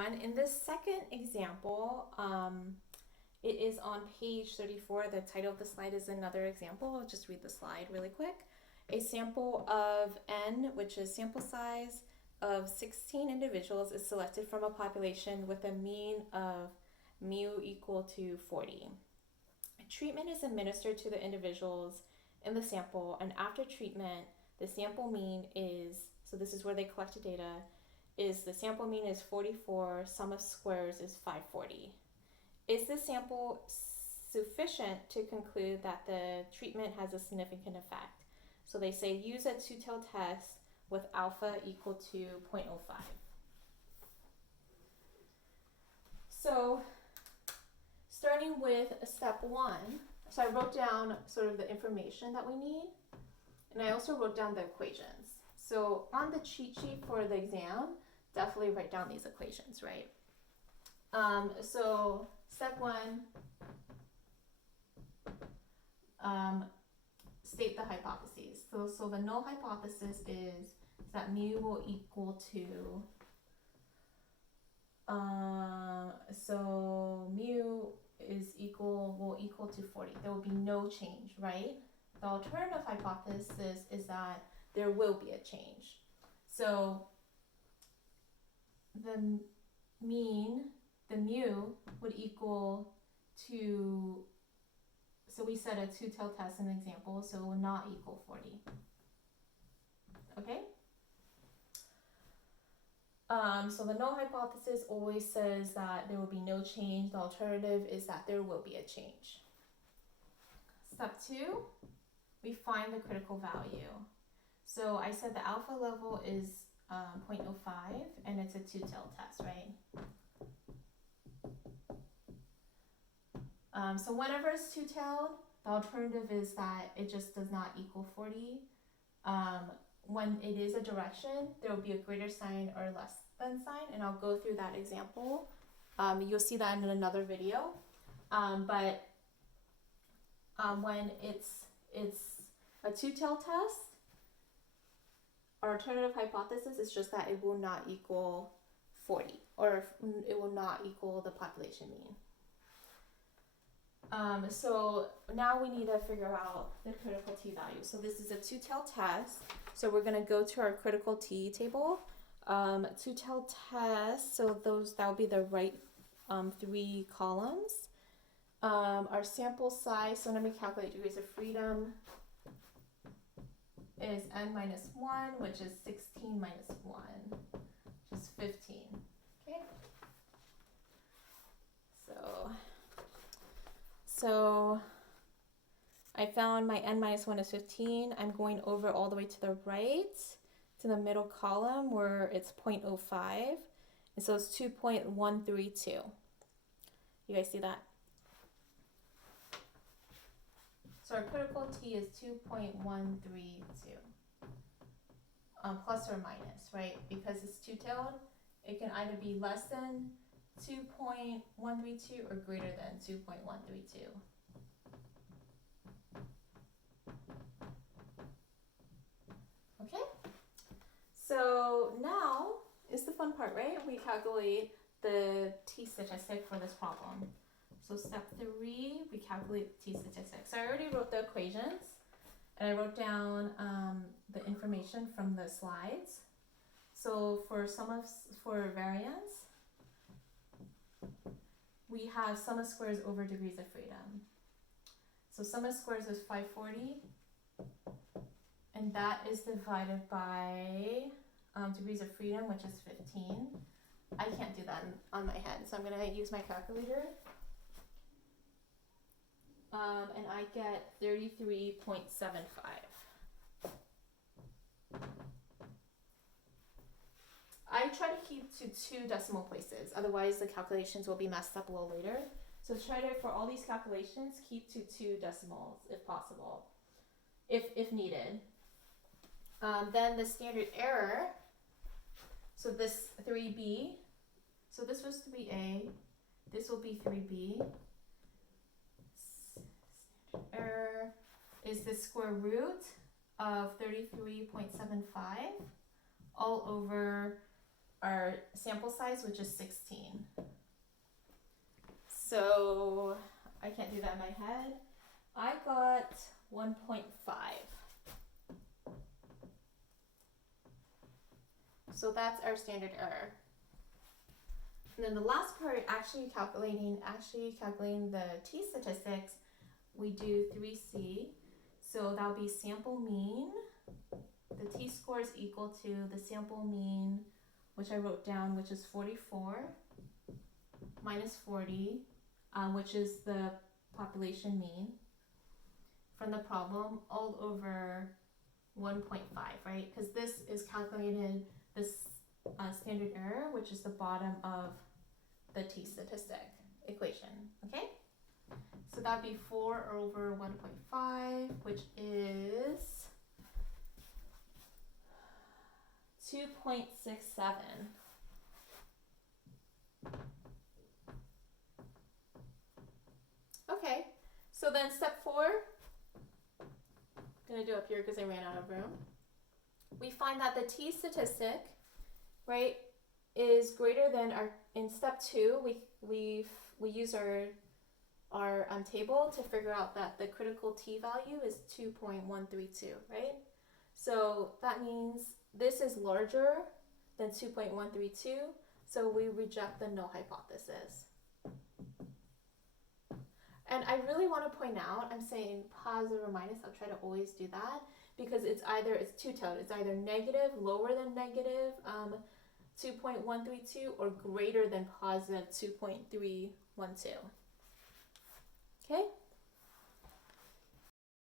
everyone. In this second example, it is on page 34. The title of the slide is another example. I'll just read the slide really quick. A sample of n, which is sample size of 16 individuals, is selected from a population with a mean of mu equal to 40. Treatment is administered to the individuals in the sample, and after treatment, the sample mean is, so this is where they collected data, is the sample mean is 44, sum of squares is 540. Is the sample sufficient to conclude that the treatment has a significant effect? So they say use a two-tailed test with alpha equal to 0.05. So starting with step one, so I wrote down sort of the information that we need, and I also wrote down the equations. So on the cheat sheet for the exam, definitely write down these equations, right? So step one, state the hypotheses. So the null hypothesis is that mu will equal to, so mu will equal to 40. There will be no change, right? The alternative hypothesis is that there will be a change. So the mean, the mu would equal to, so we said a two-tailed test in the example, so it will not equal 40. Okay? So the null hypothesis always says that there will be no change. The alternative is that there will be a change. Step two, we find the critical value. So I said the alpha level is 0.05 and it's a two-tailed test, right? So whenever it's two-tailed, the alternative is that it just does not equal 40. When it is a direction, there will be a greater sign or less than sign, and I'll go through that example. You'll see that in another video. But when it's a two-tailed test, our alternative hypothesis is just that it will not equal 40, or it will not equal the population mean. So now we need to figure out the critical t value. So this is a two-tailed test. So we're going to go to our critical t table. Two-tailed test, so that will be the right three columns. Our sample size, so let me calculate degrees of freedom, is n minus 1, which is 16 minus 1, which is 15. Okay? So I found my n minus 1 is 15. I'm going over all the way to the right, to the middle column where it's 0.05. And so it's 2.132. You guys see that? So our critical t is 2.132. Plus or minus, right? Because it's two-tailed, it can either be less than 2.132 or greater than 2.132. Okay? So now is the fun part, right? We calculate the t statistic for this problem. So step 3, we calculate the t statistic. So I already wrote the equations, and I wrote down the information from the slides. So for variance, we have sum of squares over degrees of freedom. So sum of squares is 540, and that is divided by degrees of freedom, which is 15. I can't do that on my head, so I'm going to use my calculator. And I get 33.75. I try to keep to 2 decimal places, otherwise the calculations will be messed up a little later. So try to, for all these calculations, keep to 2 decimals if possible, if needed. Then the standard error, so this 3b, so this was 3a, this will be 3b. Standard error is the square root of 33.75 all over our sample size, which is 16. So I can't do that in my head. I got 1.5. So that's our standard error. And then the last part, actually calculating the t-statistics, we do 3C. So that'll be sample mean. The t-score is equal to the sample mean, which I wrote down, which is 44, minus 40, which is the population mean, from the problem, all over 1.5, right? Because this is calculated, this standard error, which is the bottom of the t-statistic equation, okay? So that'd be 4 over 1.5, which is 2.67. Okay, so then step 4, I'm gonna do up here because I ran out of room. We find that the t-statistic, right, is greater than our, in step 2, we use our table to figure out that the critical t-value is 2.132, right? So that means this is larger than 2.132, so we reject the null hypothesis. And I really want to point out, I'm saying positive or minus, I'll try to always do that, because it's two-tone. It's either negative, lower than negative 2.132, or greater than positive 2.312. Okay?